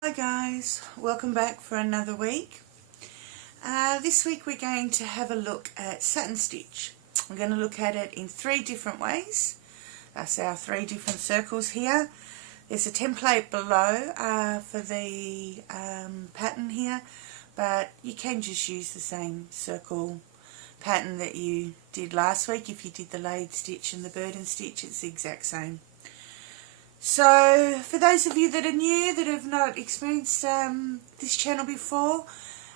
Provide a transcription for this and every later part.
Hi guys, welcome back for another week. This week we're going to have a look at Satin Stitch. We're going to look at it in three different ways. That's our three different circles here. There's a template below for the pattern here, but you can just use the same circle pattern that you did last week. If you did the laid stitch and the burden stitch, it's the exact same. So, for those of you that are new, that have not experienced this channel before,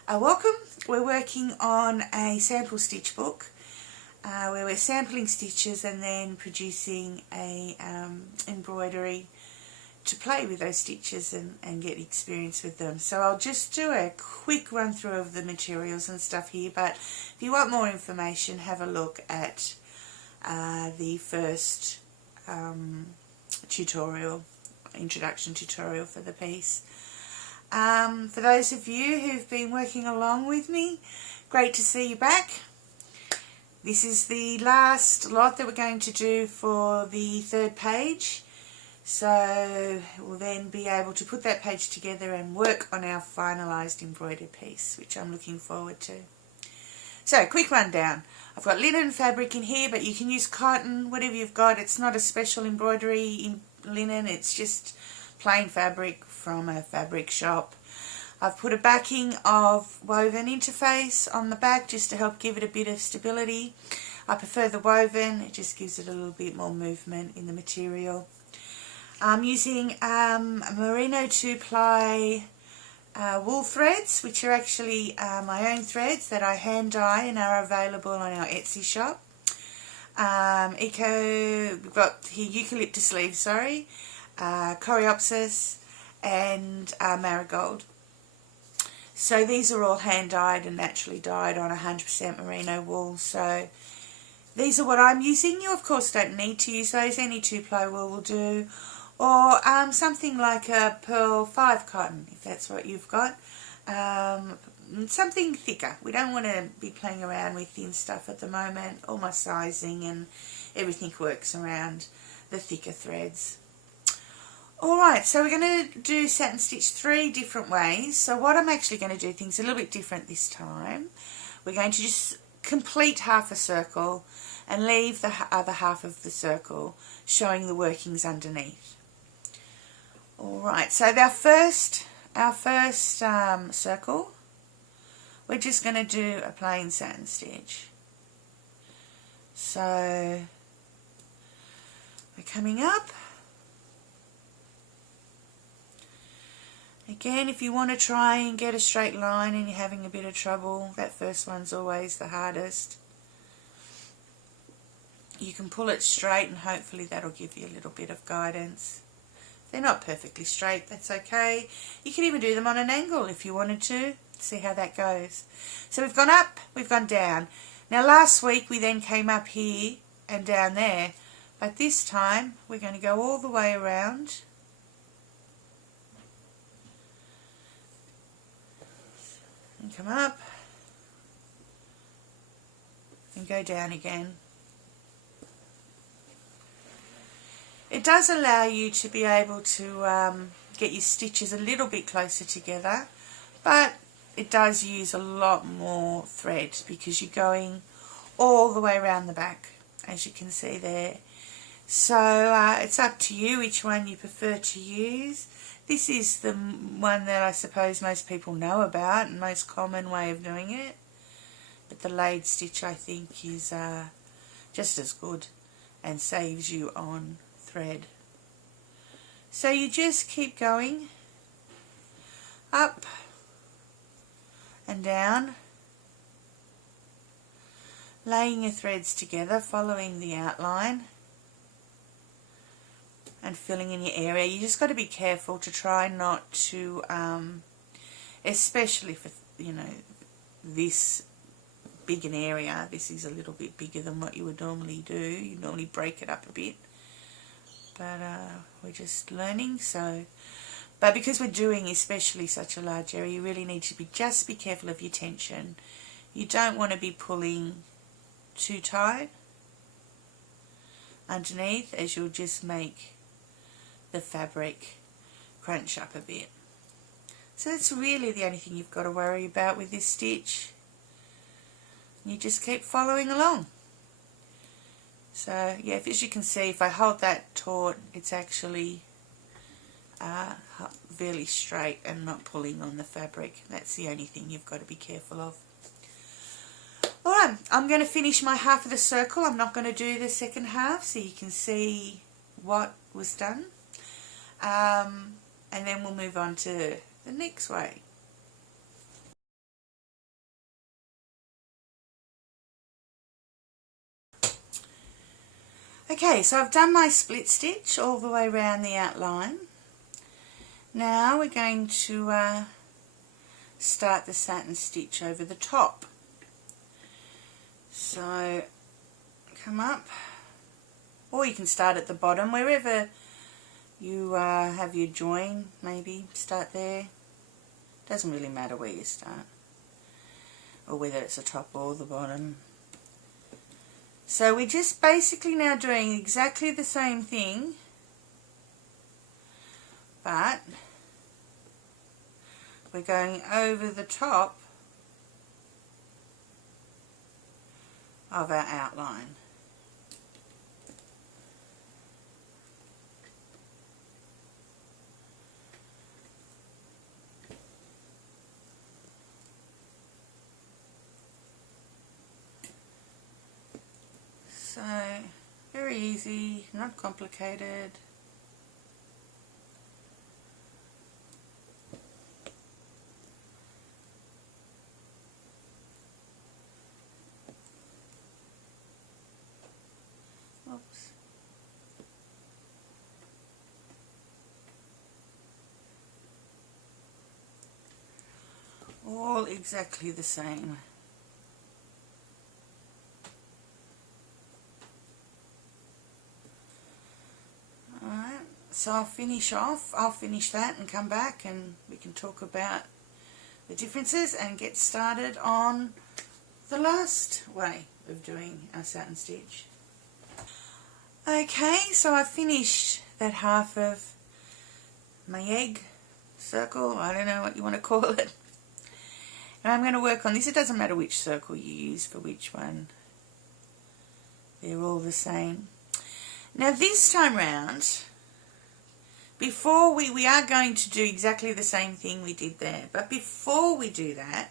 welcome. We're working on a sample stitch book where we're sampling stitches and then producing a embroidery to play with those stitches and get experience with them. So I'll just do a quick run through of the materials and stuff here, but if you want more information, have a look at the first introduction tutorial for the piece. For those of you who've been working along with me, great to see you back. This is the last lot that we're going to do for the third page, so we'll then be able to put that page together and work on our finalised embroidered piece, which I'm looking forward to. So, quick rundown. I've got linen fabric in here, but you can use cotton, whatever you've got. It's not a special embroidery in linen, it's just plain fabric from a fabric shop. I've put a backing of woven interface on the back just to help give it a bit of stability. I prefer the woven, it just gives it a little bit more movement in the material. I'm using merino 2-ply wool threads, which are actually my own threads that I hand dye and are available on our Etsy shop. We've got here eucalyptus leaves, coreopsis and marigold. So these are all hand dyed and naturally dyed on 100% merino wool. So these are what I'm using. You of course don't need to use those, any 2-ply wool will do. Or something like a Pearl 5 cotton, if that's what you've got. Something thicker. We don't want to be playing around with thin stuff at the moment. All my sizing and everything works around the thicker threads. Alright, so we're going to do Satin Stitch 3 different ways. So what I'm actually going to do, things a little bit different this time. We're going to just complete half a circle and leave the other half of the circle showing the workings underneath. Alright, so our first circle, we're just going to do a plain satin stitch. So we're coming up. Again, if you want to try and get a straight line and you're having a bit of trouble, that first one's always the hardest. You can pull it straight and hopefully that'll give you a little bit of guidance. They're not perfectly straight, that's okay. You can even do them on an angle if you wanted to. See how that goes. So we've gone up, we've gone down. Now last week we then came up here and down there, but this time we're going to go all the way around. And come up and go down again. It does allow you to be able to get your stitches a little bit closer together, but it does use a lot more thread because you're going all the way around the back, as you can see there. So it's up to you which one you prefer to use. This is the one that I suppose most people know about and most common way of doing it, but the laid stitch I think is just as good and saves you on thread. So you just keep going up and down, laying your threads together, following the outline and filling in your area. You just got to be careful to try not to, especially for, you know, this big an area. This is a little bit bigger than what you would normally do. You normally break it up a bit. But we're just learning, so. But because we're doing especially such a large area, you really need to just be careful of your tension. You don't want to be pulling too tight underneath, as you'll just make the fabric crunch up a bit. So that's really the only thing you've got to worry about with this stitch. You just keep following along. So yeah, as you can see, if I hold that taut, it's actually really straight and not pulling on the fabric. That's the only thing you've got to be careful of. Alright, I'm going to finish my half of the circle. I'm not going to do the second half so you can see what was done. And then we'll move on to the next way. Okay, so I've done my split stitch all the way around the outline. Now we're going to start the satin stitch over the top. So come up, or you can start at the bottom, wherever you have your join, maybe start there. Doesn't really matter where you start, or whether it's the top or the bottom. So we're just basically now doing exactly the same thing, but we're going over the top of our outline. So, very easy, not complicated. Oops. All exactly the same. So I'll finish that and come back and we can talk about the differences and get started on the last way of doing our satin stitch. Okay, so I've finished that half of my egg circle, I don't know what you want to call it. And I'm going to work on this. It doesn't matter which circle you use for which one. They're all the same. Now this time round, before we are going to do exactly the same thing we did there, but before we do that,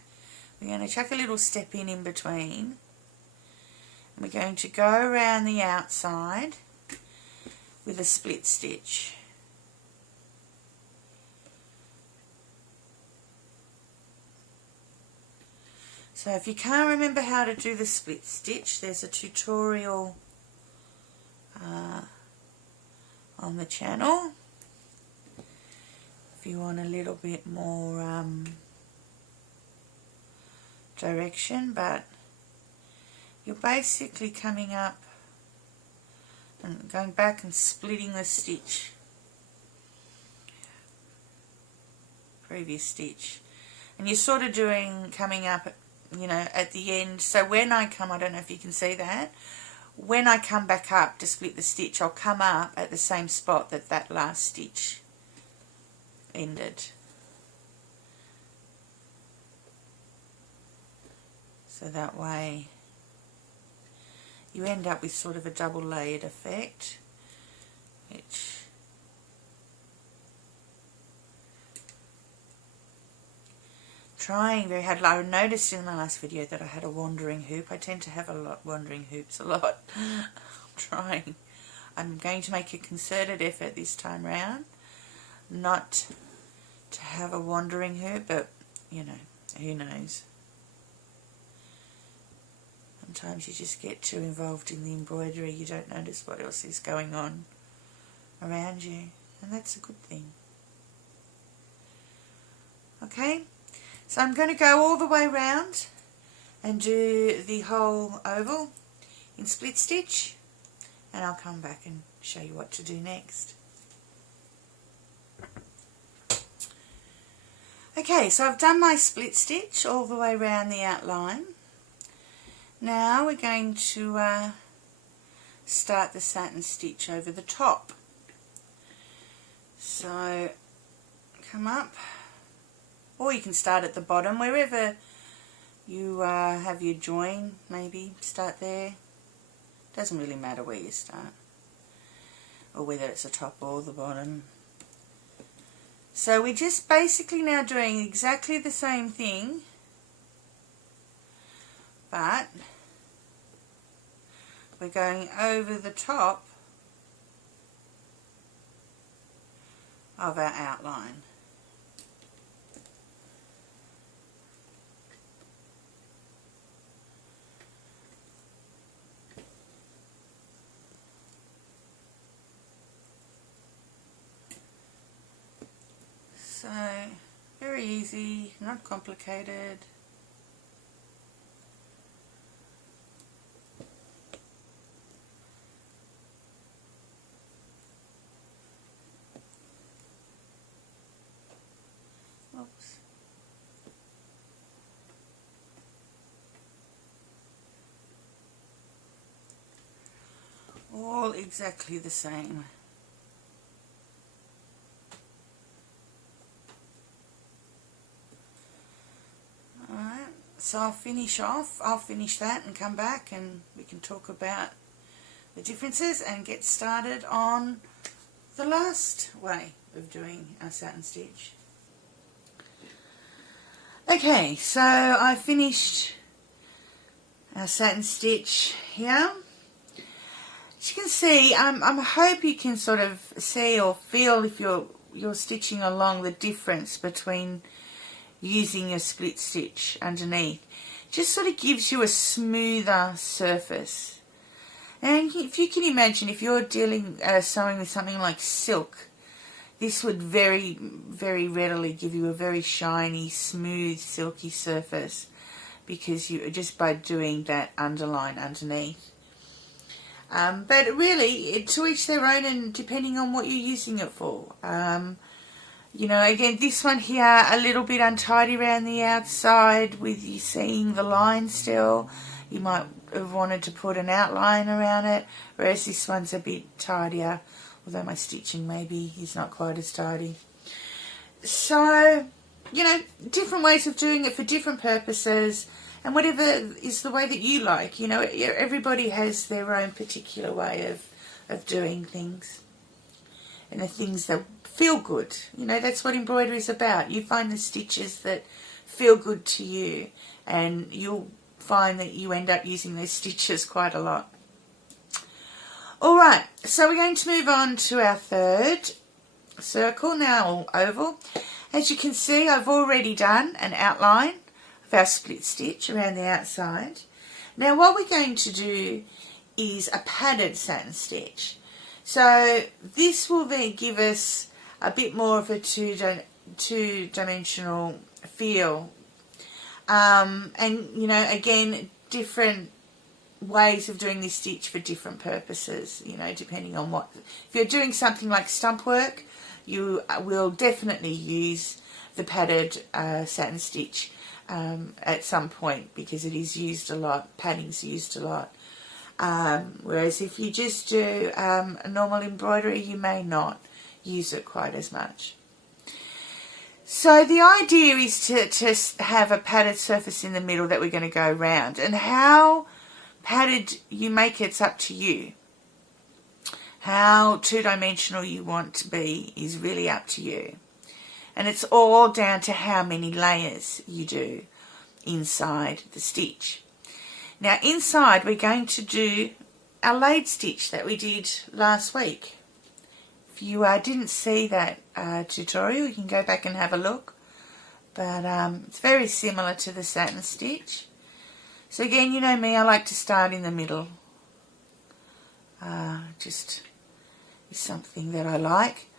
we're going to chuck a little step in between, and we're going to go around the outside with a split stitch. So if you can't remember how to do the split stitch, there's a tutorial on the channel. If you want a little bit more direction, but you're basically coming up and going back and splitting the stitch, previous stitch, and you're sort of doing coming up, you know, at the end. So when I come, I don't know if you can see that, when I come back up to split the stitch, I'll come up at the same spot that that last stitch ended. So that way you end up with sort of a double layered effect, which trying very hard. I noticed in the last video that I had a wandering hoop. I tend to have wandering hoops a lot. I'm trying. I'm going to make a concerted effort this time round not to have a wandering hoop, but you know, who knows. Sometimes you just get too involved in the embroidery, you don't notice what else is going on around you, and that's a good thing. Okay, so I'm going to go all the way around and do the whole oval in split stitch, and I'll come back and show you what to do next. Okay, so I've done my split stitch all the way around the outline. Now we're going to start the satin stitch over the top. So come up, or you can start at the bottom, wherever you have your join, maybe start there. Doesn't really matter where you start, or whether it's the top or the bottom. So we're just basically now doing exactly the same thing, but we're going over the top of our outline. So, very easy, not complicated. Oops. All exactly the same. So I'll finish that and come back and we can talk about the differences and get started on the last way of doing our satin stitch. Okay, so I finished our satin stitch here. As you can see, I hope you can sort of see or feel, if you're stitching along, the difference between using a split stitch underneath. Just sort of gives you a smoother surface. And if you can imagine, if you're sewing with something like silk, this would very, very readily give you a very shiny, smooth, silky surface, because just by doing that underline underneath. But really, to each their own, and depending on what you're using it for. You know, again, this one here, a little bit untidy around the outside with you seeing the line still. You might have wanted to put an outline around it, whereas this one's a bit tidier, although my stitching maybe is not quite as tidy. So, you know, different ways of doing it for different purposes, and whatever is the way that you like. You know, everybody has their own particular way of doing things, and the things that feel good. You know, that's what embroidery is about. You find the stitches that feel good to you, and you'll find that you end up using those stitches quite a lot. Alright, so we're going to move on to our third circle now, or oval. As you can see, I've already done an outline of our split stitch around the outside. Now what we're going to do is a padded satin stitch. So this will then give us a bit more of a two-dimensional feel. And, you know, again, different ways of doing this stitch for different purposes, you know, depending on what. If you're doing something like stump work, you will definitely use the padded satin stitch at some point, because it is used a lot. Padding's used a lot. Whereas if you just do a normal embroidery, you may not use it quite as much. So the idea is to have a padded surface in the middle that we're going to go around, and how padded you make it's up to you. How two-dimensional you want to be is really up to you, and it's all down to how many layers you do inside the stitch. Now inside we're going to do our laid stitch that we did last week. If you didn't see that tutorial, you can go back and have a look, but it's very similar to the satin stitch. So again, you know me, I like to start in the middle. Just is something that I like.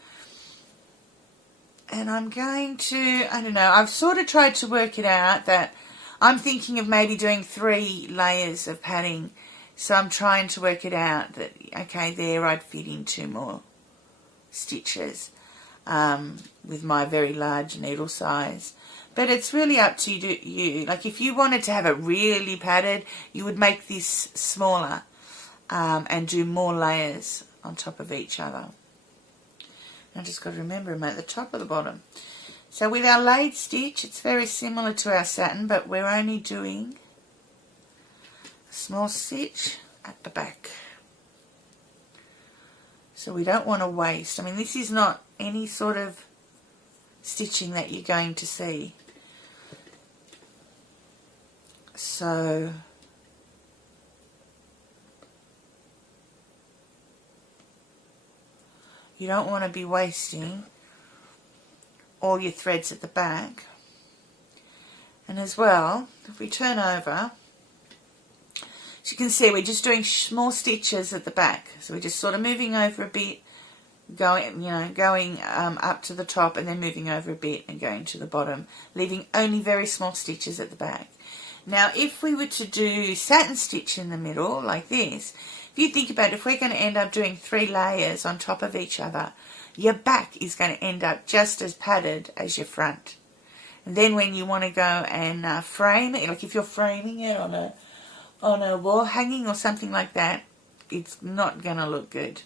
And I'm going to, I don't know, I've sort of tried to work it out that I'm thinking of maybe doing 3 layers of padding. So I'm trying to work it out that, okay, there I'd fit in 2 more stitches with my very large needle size. But it's really up to you. Like if you wanted to have it really padded, you would make this smaller and do more layers on top of each other. I just got to remember, I'm at the top or the bottom. So with our laid stitch, it's very similar to our satin, but we're only doing a small stitch at the back. So we don't want to waste. I mean, this is not any sort of stitching that you're going to see. So you don't want to be wasting all your threads at the back. And as well, if we turn over, as you can see, we're just doing small stitches at the back. So we're just sort of moving over a bit, going up to the top, and then moving over a bit and going to the bottom, leaving only very small stitches at the back. Now, if we were to do satin stitch in the middle, like this, if you think about it, if we're going to end up doing 3 layers on top of each other, your back is going to end up just as padded as your front. And then when you want to go and frame it, like if you're framing it on a wall hanging or something like that, it's not going to look good.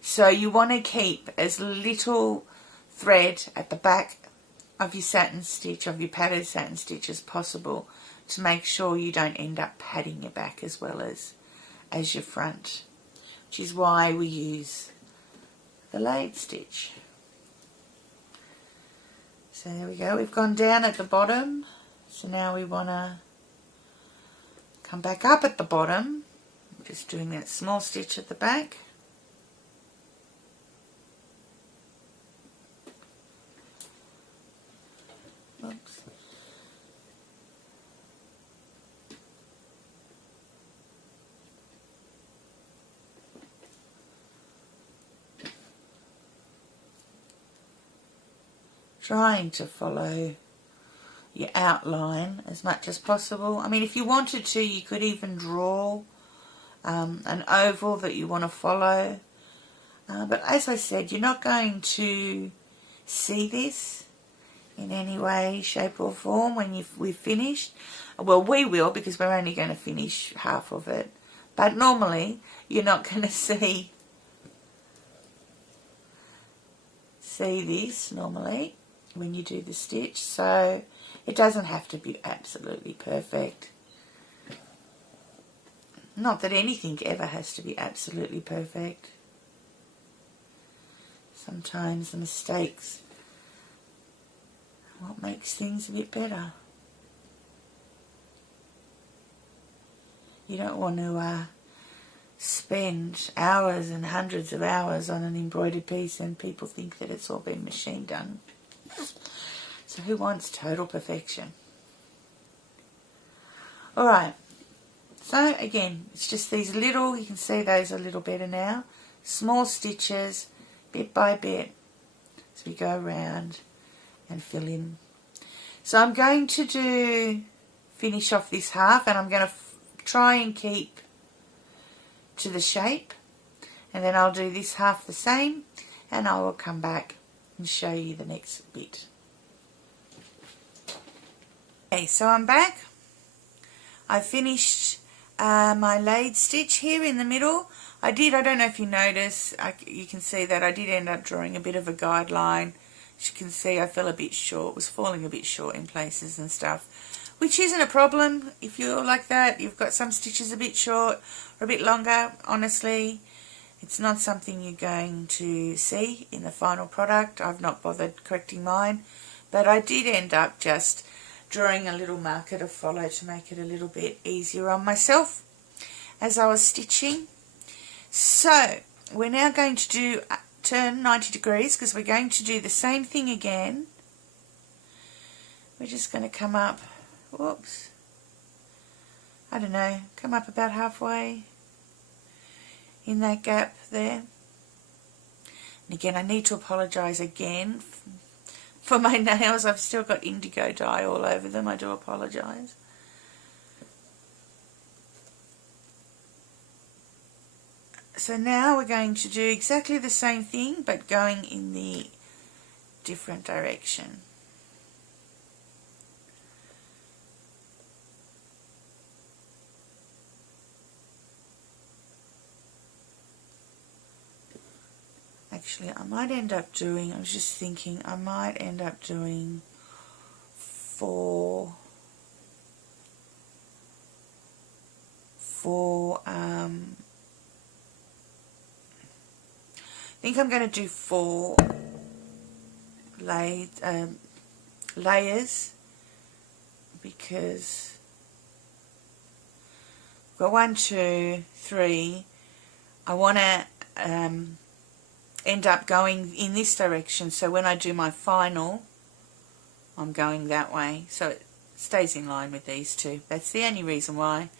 So you want to keep as little thread at the back of your satin stitch, of your padded satin stitch, as possible, to make sure you don't end up padding your back as well as your front, which is why we use the laid stitch. So there we go, we've gone down at the bottom, so now we want to come back up at the bottom, just doing that small stitch at the back. Oops. Trying to follow your outline as much as possible. I mean, if you wanted to, you could even draw an oval that you want to follow. But as I said, you're not going to see this in any way, shape or form when we've finished. Well, we will, because we're only going to finish half of it. But normally, you're not going to see this normally when you do the stitch, so it doesn't have to be absolutely perfect. Not that anything ever has to be absolutely perfect. Sometimes the mistakes are what makes things a bit better. You don't want to spend hours and hundreds of hours on an embroidered piece and people think that it's all been machine done. So who wants total perfection? Alright, so again, it's just these little, you can see those a little better now, small stitches, bit by bit, as we go around and fill in. So I'm going to finish off this half, and I'm going to try and keep to the shape, and then I'll do this half the same, and I will come back and show you the next bit. Okay, so I'm back. I finished my laid stitch here in the middle. I don't know if you notice, you can see that I did end up drawing a bit of a guideline. As you can see, I fell a bit short, was falling a bit short in places and stuff, which isn't a problem if you're like that. You've got some stitches a bit short or a bit longer. Honestly, it's not something you're going to see in the final product. I've not bothered correcting mine, but I did end up just drawing a little marker to follow to make it a little bit easier on myself as I was stitching. So we're now going to turn 90 degrees, because we're going to do the same thing again. We're just going to come up, whoops, I don't know, come up about halfway in that gap there. And again, I need to apologise again for my nails. I've still got indigo dye all over them. I do apologise. So now we're going to do exactly the same thing, but going in the different direction. Actually, I might end up doing, I was just thinking, I might end up doing 4 I think I'm going to do 4 layers, because I've got 1, 2, 3. I want to end up going in this direction, so when I do my final I'm going that way, so it stays in line with these two. That's the only reason why.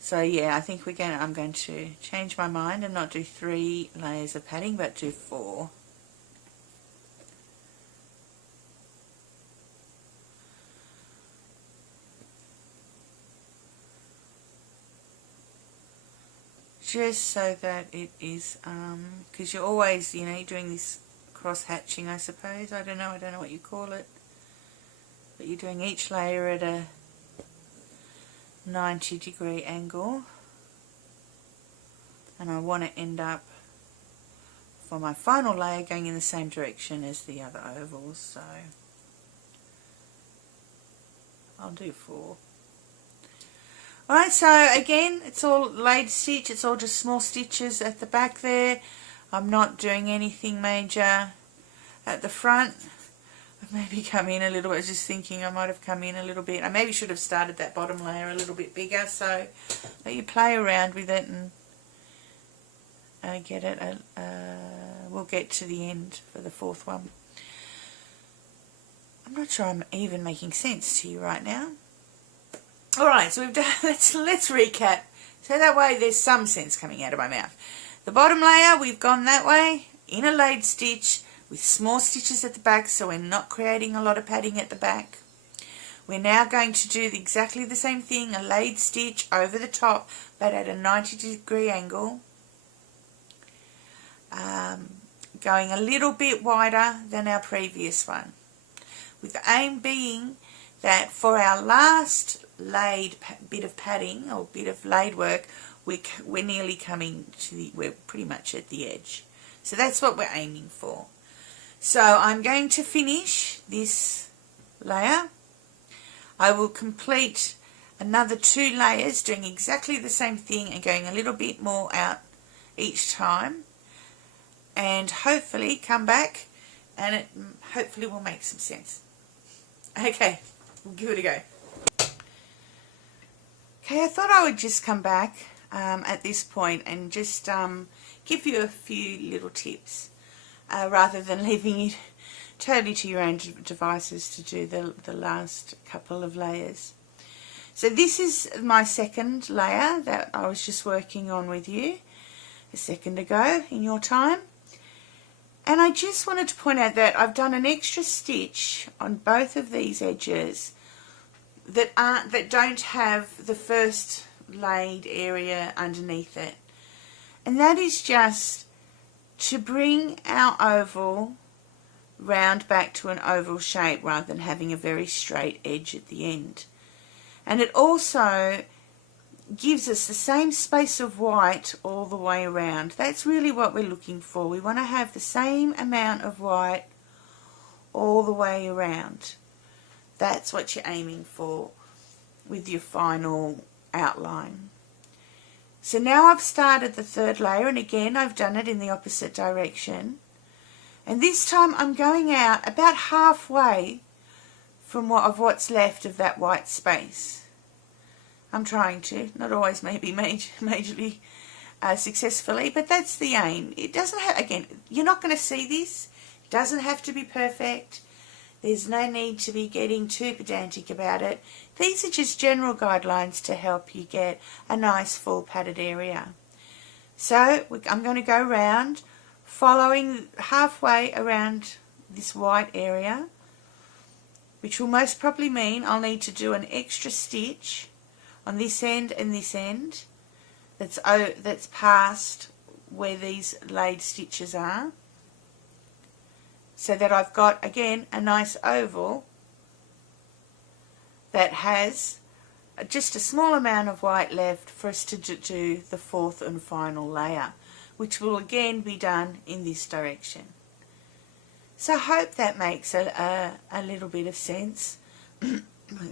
So yeah, I think I'm going to change my mind and not do 3 layers of padding, but do 4. Just so that it is, because you're always, you know, you're doing this cross hatching, I suppose. I don't know what you call it, but you're doing each layer at a 90-degree angle, and I want to end up for my final layer going in the same direction as the other ovals, so I'll do 4. Alright, so again, it's all laid stitch, it's all just small stitches at the back there. I'm not doing anything major at the front. I've maybe come in a little bit, I was just thinking I might have come in a little bit. I maybe should have started that bottom layer a little bit bigger, so let you play around with it and get it. We'll get to the end for the 4th one. I'm not sure I'm even making sense to you right now. Alright, so we've done, let's recap, so that way there's some sense coming out of my mouth. The bottom layer, we've gone that way, in a laid stitch, with small stitches at the back, so we're not creating a lot of padding at the back. We're now going to do exactly the same thing, a laid stitch over the top, but at a 90-degree angle. Going a little bit wider than our previous one, with the aim being that for our last laid bit of padding or bit of laid work, we're nearly coming to we're pretty much at the edge. So that's what we're aiming for. So I'm going to finish this layer. I will complete another 2 layers doing exactly the same thing and going a little bit more out each time, and hopefully come back and it hopefully will make some sense. Okay, we'll give it a go. Okay, I thought I would just come back at this point and just give you a few little tips rather than leaving it totally to your own devices to do the last couple of layers. So this is my 2nd layer that I was just working on with you a second ago in your time. And I just wanted to point out that I've done an extra stitch on both of these edges that don't have the first laid area underneath it, and that is just to bring our oval round back to an oval shape rather than having a very straight edge at the end. And it also gives us the same space of white all the way around. That's really what we're looking for. We want to have the same amount of white all the way around. That's what you're aiming for with your final outline. So now I've started the 3rd layer, and again I've done it in the opposite direction, and this time I'm going out about halfway from what's left of that white space. I'm trying to, not always maybe majorly successfully, but that's the aim. It doesn't have, again, you're not going to see this. It doesn't have to be perfect. There's no need to be getting too pedantic about it. These are just general guidelines to help you get a nice full padded area. So I'm going to go round, following halfway around this white area, which will most probably mean I'll need to do an extra stitch on this end and this end that's past where these laid stitches are, so that I've got again a nice oval that has just a small amount of white left for us to do the fourth and final layer, which will again be done in this direction. So I hope that makes a little bit of sense,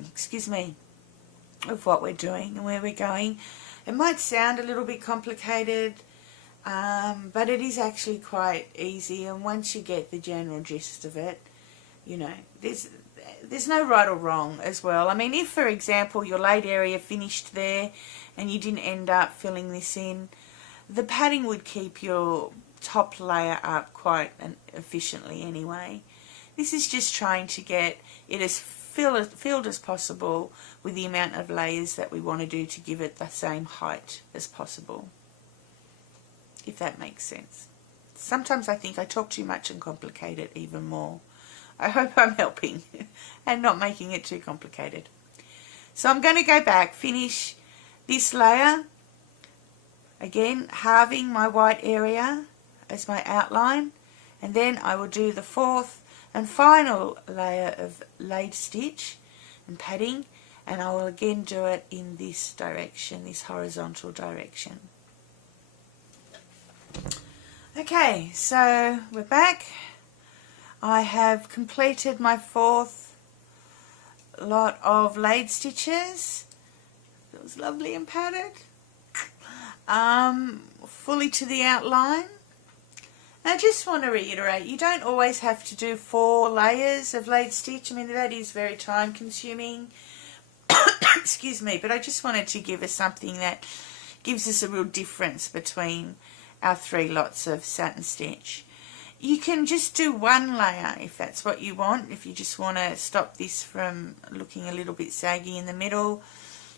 excuse me, of what we're doing and where we're going. It might sound a little bit complicated, but it is actually quite easy, and once you get the general gist of it, you know, there's no right or wrong as well. I mean, if for example your laid area finished there and you didn't end up filling this in, the padding would keep your top layer up quite efficiently anyway. This is just trying to get it as filled as possible with the amount of layers that we want to do to give it the same height as possible, if that makes sense. Sometimes I think I talk too much and complicate it even more. I hope I'm helping and not making it too complicated. So I'm going to go back, finish this layer, again halving my white area as my outline, and then I will do the fourth and final layer of laid stitch and padding, and I will again do it in this direction, this horizontal direction. Okay, so we're back. I have completed my fourth lot of laid stitches. Feels lovely and padded. Fully to the outline. Now I just want to reiterate, you don't always have to do 4 layers of laid stitch. I mean, that is very time consuming. Excuse me, but I just wanted to give us something that gives us a real difference between our 3 lots of satin stitch. You can just do 1 layer if that's what you want. If you just want to stop this from looking a little bit saggy in the middle,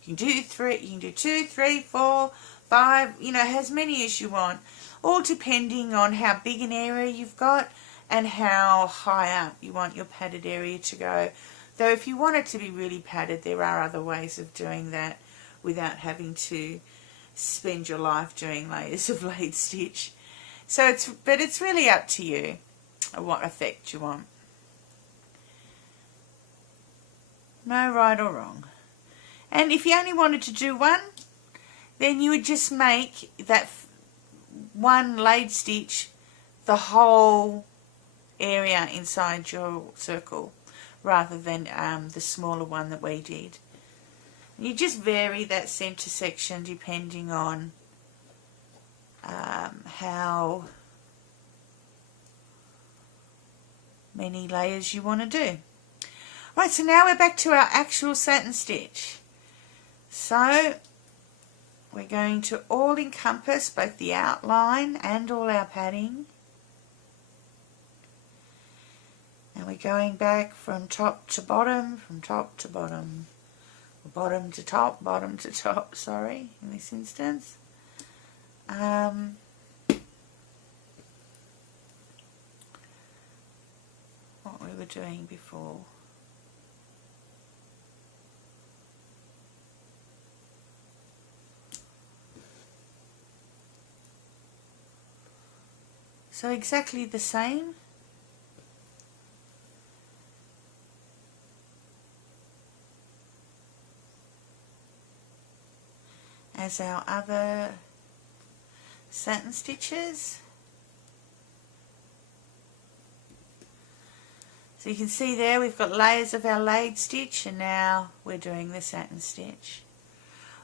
you can do 3. You can do 2, 3, 4, 5. You know, as many as you want. All depending on how big an area you've got and how high up you want your padded area to go. Though if you want it to be really padded, there are other ways of doing that without having to spend your life doing layers of laid stitch. So it's really up to you what effect you want. No right or wrong. And if you only wanted to do 1, then you would just make that 1 laid stitch the whole area inside your circle, rather than the smaller one that we did. And you just vary that center section depending on how many layers you want to do. Right, so now we're back to our actual satin stitch. So we're going to all encompass both the outline and all our padding. And we're going back from top to bottom, bottom to top, sorry, in this instance. What we were doing before. So exactly the same. As our other satin stitches. So you can see there we've got layers of our laid stitch, and now we're doing the satin stitch.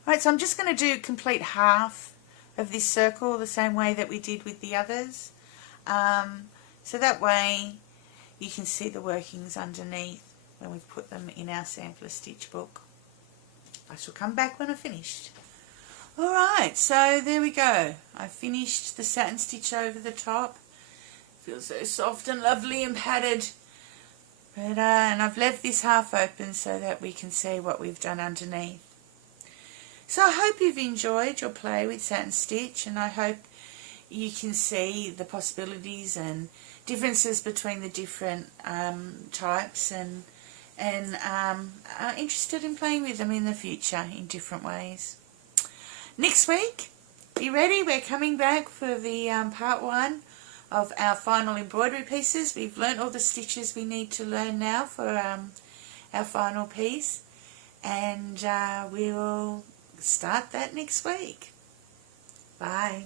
Alright, so I'm just going to do complete half of this circle the same way that we did with the others. So that way you can see the workings underneath when we've put them in our sampler stitch book. I shall come back when I've finished. Alright, so there we go. I finished the satin stitch over the top. Feels so soft and lovely and padded. But, and I've left this half open so that we can see what we've done underneath. So I hope you've enjoyed your play with satin stitch, and I hope you can see the possibilities and differences between the different types, and are interested in playing with them in the future in different ways. Next week, be ready, we're coming back for the part 1 of our final embroidery pieces. We've learnt all the stitches we need to learn now for our final piece, and we will start that next week. Bye.